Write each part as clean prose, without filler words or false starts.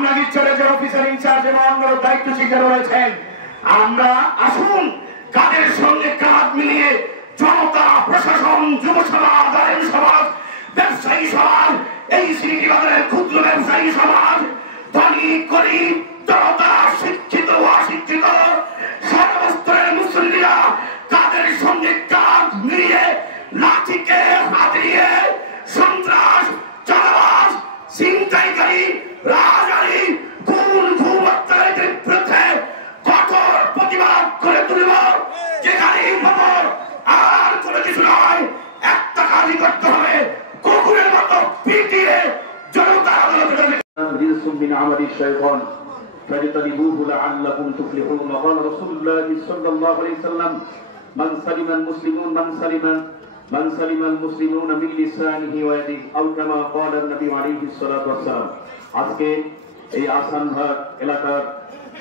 কামরাঙ্গীরচরের যে officer in charge এবং অন্য দায়িত্বশীল যারা রয়েছেন, আমরা আসুন কাদের সঙ্গে কাঁধ মিলিয়ে জনতা, প্রশাসন, যুব সমাজ, আইন সমাজ, ব্যবসায়ী সমাজ, এই সিটি বাজারের ক্ষুদ্র ব্যবসায়ী সমাজ, ধনী গরিব, জনতা, শিক্ষিত অশিক্ষিত সর্বস্তরের মুসল্লিরা কাদের সঙ্গে কাঁধ মিলিয়ে লাঠিকে হাতিয়ে সন্ত্রাস, চাঁদাবাজ, ছিনতাইকারী, রাজধানী, খুন, হত্যাকারীদের বিরুদ্ধে কঠোর প্রতিবাদ করে তুলব। যেখানে খবর আর কোনো কিছু নয়, একটা কাজই করতে হবে, কুকুরের মতো পিটিয়ে জনতা আদালতে من عمل الشيطان فاجتنبوه لعلكم تفلحون. وقال رسول الله صلى الله عليه وسلم من سلم المسلمون من لسانه ويده أو كما قال النبي عليه الصلاة والسلام. আজকে এই আসানঘাট এলাকার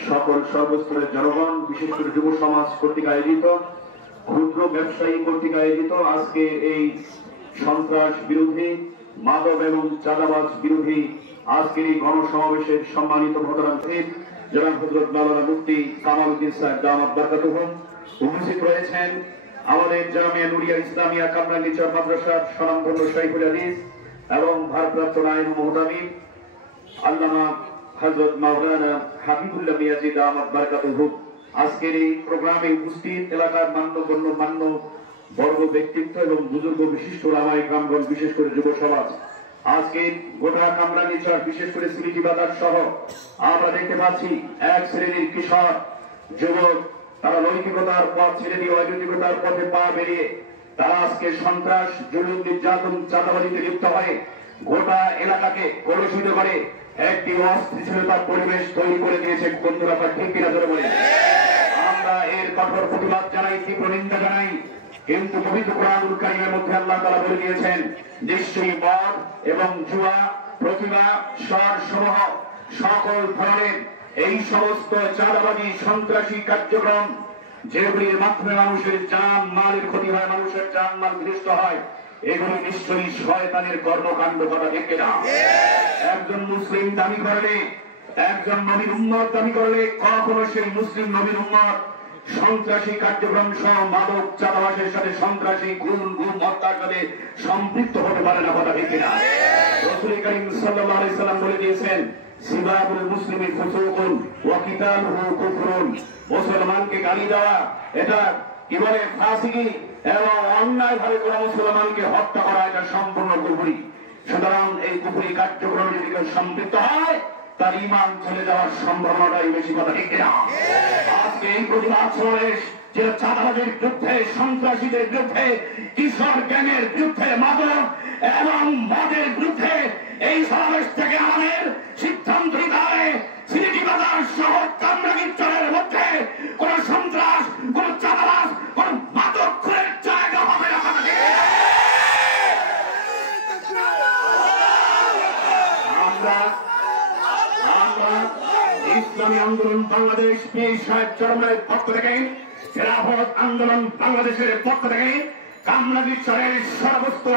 সকল সর্বস্তরের জনগণ, বিশেষ করে যুব সমাজ কর্তৃক আয়োজিত, ক্ষুদ্র ব্যবসায়ী কর্তৃক আয়োজিত আজকে এই সন্ত্রাস বিরোধী, মাদক এবং চাঁদাবাজ বিরোধী আজকের এই গণসমাবেশের সম্মানিত মোহতারাম খতিব জনাব হযরত মাওলানা মুফতি কামাল উদ্দিন সাহেব দামাত বারাকাতুহু উপস্থিত রয়েছেন। আমাদের জামিয়া নুরিয়া ইসলামিয়া কামরাঙ্গীরচর মাদ্রাসার স্বনামধন্য শাইখুল হাদিস এবং ভারপ্রাপ্ত নায়েব মুহতামিম আল্লামা হযরত মাওলানা হাবিবুল্লাহ মিয়াজি দামাত বারাকাতুহু। আজকের এই প্রোগ্রামে উপস্থিত এলাকার মান্য বর্গ ব্যক্তিত্ব এবং বুজুর্গ বিশিষ্ট ওলামায়ে কেরামগণ, বিশেষ করে যুব সমাজ, আজকে গোটা কামরাঙ্গীরচর বিশেষ করে সিলেটি বাজার সহ আমরা দেখতে পাচ্ছি এক শ্রেণীর কিশোর যুবক, তারা নৈতিকতার পথ ছেড়ে দিয়ে অনৈতিকতার পথে পা বেরিয়ে তারা আজকে সন্ত্রাস, জুলুম, নির্যাতন, চাঁদাবাজিতে লিপ্ত হয়ে গোটা এলাকাকে কলুষিত করে একটি অস্থিতিশীলতার পরিবেশ তৈরি করে দিয়েছে। বন্ধুরা, ঠিক কিনা জোরে বলে আমরা এর কঠোর প্রতিবাদ জানাই, তীব্র নিন্দা জানাই। কিন্তু পবিত্র কোরআনুল কারীমের মধ্যে আল্লাহ তাআলা বলে দিয়েছেন, নিশ্চয়ই মদ এবং জুয়া, প্রতিভা, সমূহ সকল ধরনের এই সমস্ত চাঁদাবাজি, সন্ত্রাসী কার্যক্রম যেগুলির মাধ্যমে মানুষের জান মালের ক্ষতি হয়, মানুষের জান মাল বিনষ্ট হয়, এগুলি নিশ্চয়ই শয়তানের কর্মকাণ্ড। কথা ঠিক কিনা? একজন মুসলিম দাবি করলে, একজন নবীর উম্মত দাবি করলে কখনো সেই মুসলিম নবীর উম্মত সন্ত্রাসী কার্যক্রম সহ মাদক, চাঁদাবাজের সাথে, সন্ত্রাসী, গুম হত্যার সাথে সম্পৃক্ত হতে পারে না। কথা ঠিক কিনা? রাসূল কারীম সাল্লাল্লাহু আলাইহি সাল্লাম বলে দিয়েছেন, সিবাবুল মুসলিমি ফুসুকুন ওয়া কিতালুহু কুফরুন। মুসলমানকে গালি দেওয়া এটা কি বলে ফাসিকি, এবং অন্যায়ভাবে কোন মুসলমানকে হত্যা করা এটা সম্পূর্ণ কুফরি। সুতরাং এই কুফরি কার্যক্রমে যদি কেউ সম্পৃক্ত হয় তার ঈমান চলে যাওয়ার সম্ভাবনাটাই বেশি। কথা ঠিক কিনা? আজকে এই প্রতিবাদ সমাবেশ যে চাঁদাবাজের বিরুদ্ধে, সন্ত্রাসীদের বিরুদ্ধে, কিশোর গ্যাংয়ের বিরুদ্ধে, মাদক এবং মদের বিরুদ্ধে, এই সমাবেশ থেকে আমাদের সিদ্ধান্ত নিতে হবে সিলেটি বাজার শহর কামরাঙ্গীরচরের মধ্যে কোন সন্ত্রাস, কোন চাঁদাবাজ, কোন মাদক খুনের জায়গা হবে না। আমরা ইসলামী আন্দোলন বাংলাদেশ পীর সাহেব চরমনায়ের পক্ষ থেকে, খেলাফত আন্দোলন বাংলাদেশের পক্ষ থেকে কামরাঙ্গীরচরের সর্বস্তর